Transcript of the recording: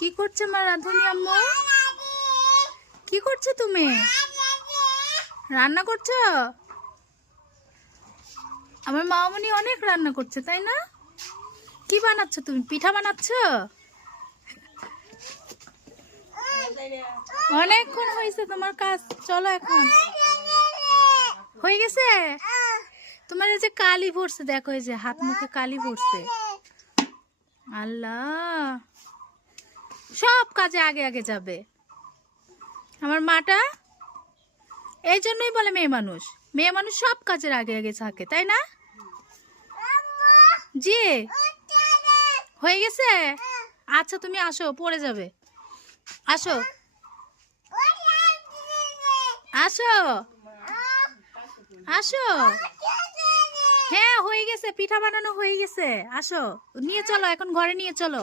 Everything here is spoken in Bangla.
কি করছে আমার রাধুনি আম্মু? কি করছো তুমি? রান্না করছো? আমার মামনি অনেক রান্না করছে, তাই না? কি বানাচ্ছ তুমি? পিঠা বানাচ্ছ? অনেকক্ষণ হয়েছে তোমার কাজ, চলো এখন। হয়ে গেছে? তোমার এই যে কালি পড়ছে, দেখো এই যে হাত মুখে কালি পড়ছে। আল্লাহ, সব কাজে আগে আগে যাবে আমার মাটা। এই জন্যই বলে মেয়ে মানুষ, মেয়ে মানুষ সব কাজের আগে আগে থাকে, তাই না? জি, হয়ে গেছে। আচ্ছা তুমি আসো, পড়ে যাবে। আসো আসো আসো। হ্যাঁ হয়ে গেছে, পিঠা বানানো হয়ে গেছে। আসো, নিয়ে চলো এখন, ঘরে নিয়ে চলো।